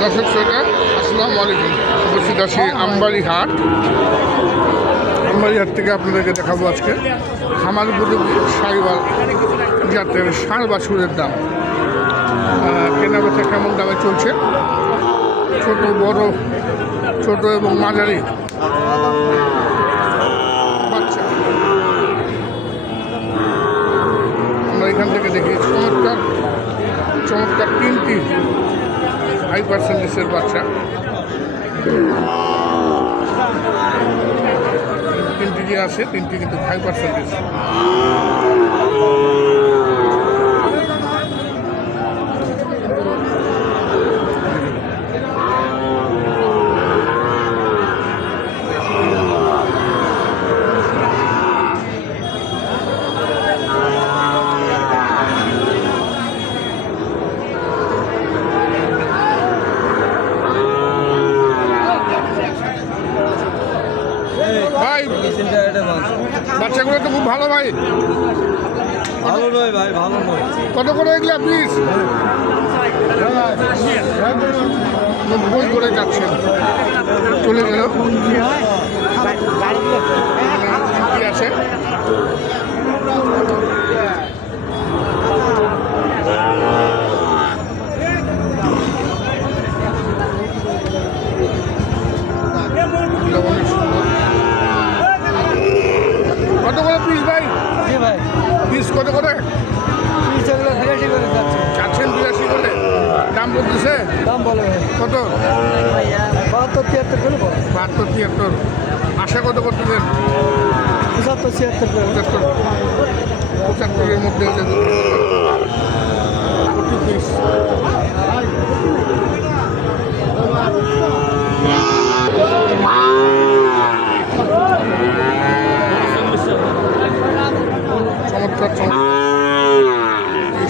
দর্শক শ্রোতা আসসালামু আলাইকুম। উপস্থিত আছি আমবাড়ি হাট থেকে আপনাদেরকে দেখাবো আজকে খামার উপযোগী সাইওয়াল জাতের ষাঁড় বাছুরের দাম, কেনা বেচা কেমন দামে চলছে। ছোট বড়, ছোট এবং মাঝারি বাচ্চা আমরা এখান থেকে দেখি। চমৎকার তিনটি হাই পার্সেন্টেজের বাচ্চা, তিনটি যে আছে তিনটি কিন্তু হাই পার্সেন্টেজ। ভাই বাচ্চাগুলো তো খুব ভালো ভাই। ভালো নয় ভাই, ভালো নয়। কত করে এগুলা প্লিজ? 90 করে যাচ্ছেন, চলে গেল। কি আছে কত করে পিস ভাই? জি ভাই, পিস কত করে পিসগুলো 82 করে যাচ্ছে। চাচ্ছেন? 82 করে দাম বলতেছে। দাম বলে ভাই কত? 72 73 করে বলে। 72 73। আশা কত করতেছেন? 75 76 করে। 75 মধ্যে হচ্ছে পিস। চমৎকার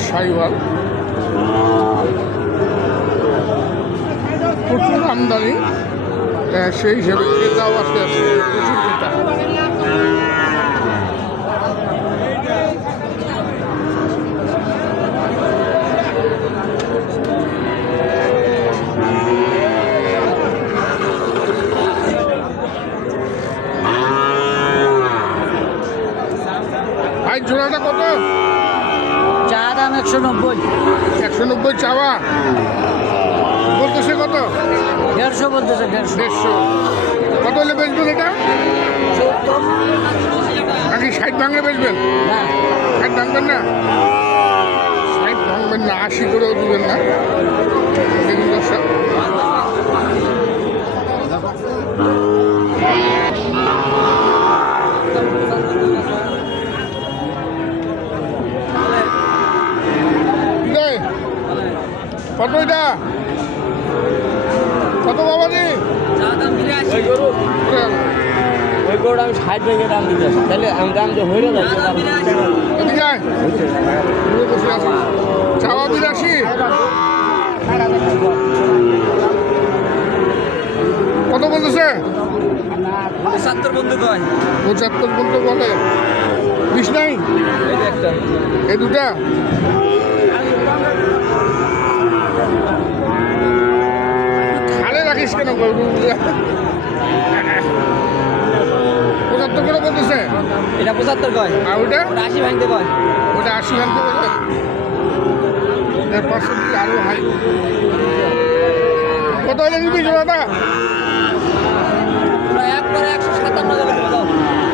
সাইওয়াল, প্রচুর আমদানি, সেই হিসেবে ক্রেতাও আসতে আছে, প্রচুর ক্রেতা। ভাই জোড়াটা কত? চা দাম 190। 190 চাওয়া, বলতেছে কত? 150 বলতেছে। 150 কত হলে বেচবেন এটা? নাকি 60 ভাঙে বেচবেন? না, 60 ভাঙবেন না? 60 ভাঙবেন না, 80 করেও দিবেন না। দেখুন দর্শক, কত এটা? কত বাবাজি? ওই গরুটা আমি 60 ভেঙে দাম দিতে, তাহলে আমি দাম যে হয়ে যাচ্ছে। চাওয়া 82, কত বলতেছে? 75 বন্ধু কয়। 75 বলতে বলে। 20 নাই? এই দুটা খালে রাখিস কেন? 75 করে বলতেছে। এটা 75 কয়, আর ওটা 80 ভাঙতে কয়। ওটা 80 ভাঙতে বলে। এর পার্সেন্টেজ আরো হাই। কত হলে নিবি জোড়াটা? একবারে 157 যাবে।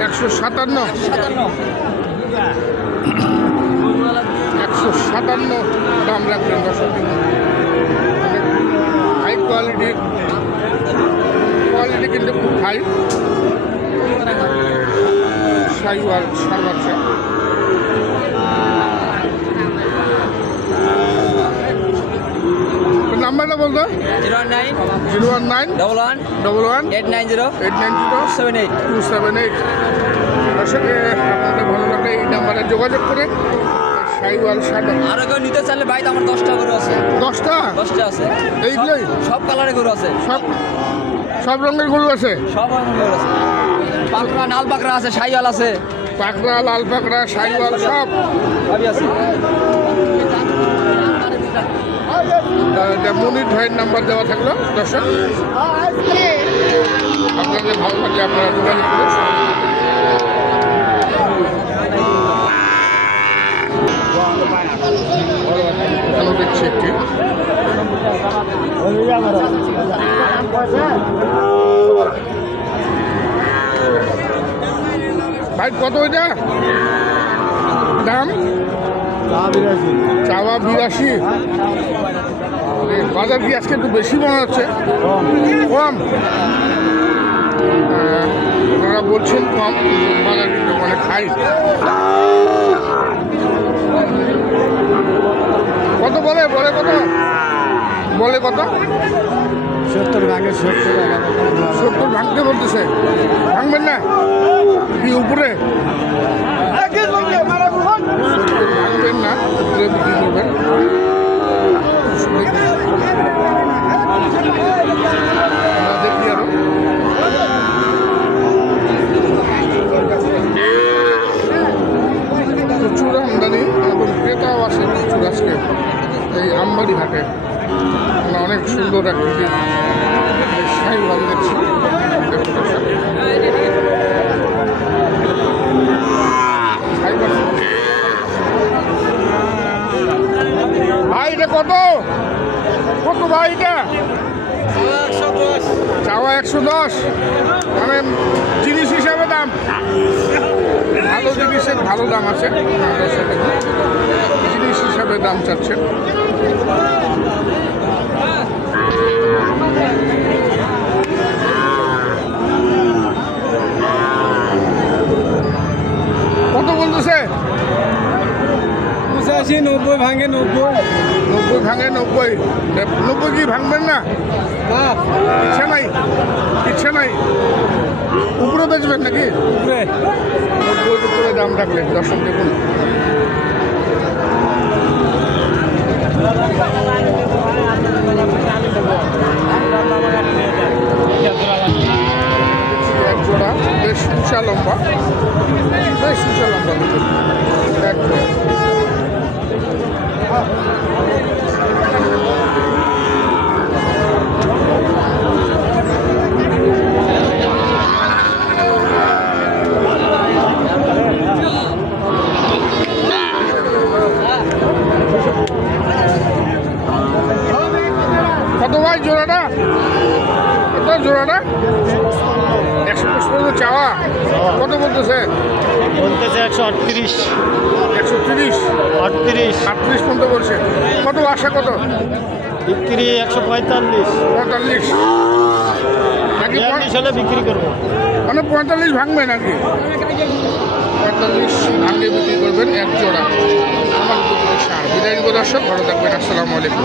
157। 157 দাম রাখবেন দর্শক। হাই কোয়ালিটি কিন্তু খুব হাই। সাইওয়াল ষাঁড় বাচ্চা। নাম্বারটা বলতো? 019 019 11 11 890 890 78 278। দর্শকে আপনাদের ভালো লাগলে এই নাম্বারে যোগাযোগ করে সাইওয়াল ষাঁড়। আরো কেউ নিতে চাইলে ভাই আমার 10টা গরু আছে। 10টা? 10টা আছে। এইগুলোই সব কালারের গরু আছে, সব রঙের গরু আছে। সব রকমের গরু আছে। পাকড়া, নাল পাকড়া আছে, সাইওয়াল আছে, পাকড়া, লাল পাকড়া, সাইওয়াল সব সবই আছে। এটা মনির ভাইয়ের নাম্বার দেওয়া থাকলো দর্শক, আপনাদের ভালো লাগলে আপনারা যোগাযোগ করুন। এখানেও দেখছি একটি ভাই কত ওইটা দাম? চাওয়া 82। বাজার কি আজকে একটু বেশি মনে হচ্ছে? কম ওনারা বলছেন কম, বাজার কিন্তু মানে খাই। কত বলে বলে কত বলে কত? 70 ভাঙে 70 ভাঙতে বলতেছে। ভাঙবেন না কি উপরে? 70 ভাঙবেন না, উপরে বিক্রি করবেন। আমরা দেখি আরো প্রচুর আমদানি এবং ক্রেতাও আসে প্রচুর আজকে এই আমবাড়ি হাটে। আমরা অনেক সুন্দর একটি শাহিওয়াল দেখছি। ভাই এটা কত কত ভাই এটা? চাওয়া 110, মানে জিনিস হিসাবে দাম ভালো, জিনিসের ভালো দাম আছে, জিনিস হিসাবে দাম চাচ্ছেন। কত বলতেছে? 85 90 ভাঙে 90 ভাঙে 90। 90 কি ভাঙবেন না? ইচ্ছা নাই, ইচ্ছা নাই। উপরে বেচবেন নাকি? উপরে 90 উপরে দাম রাখলেন। দর্শক দেখুন এক জোড়া বেশ উঁচা লম্বা, বেশ উঁচা লম্বা এক জোড়া। কত ভাই জোড়াটা? কত জোড়াটা? 155 চাওয়া। কত বলতেছে? 138 130 38 38 পর্যন্ত বলছে। কত আশা? কত বিক্রি 145 45 নাকি? 42 হলে বিক্রি করবো। মানে 45 ভাঙবে নাকি? 45 ভাঙে বিক্রি করবেন এক জোড়া। আমার বিদায় নিব দর্শক, ভালো থাকবেন। আসসালামু আলাইকুম।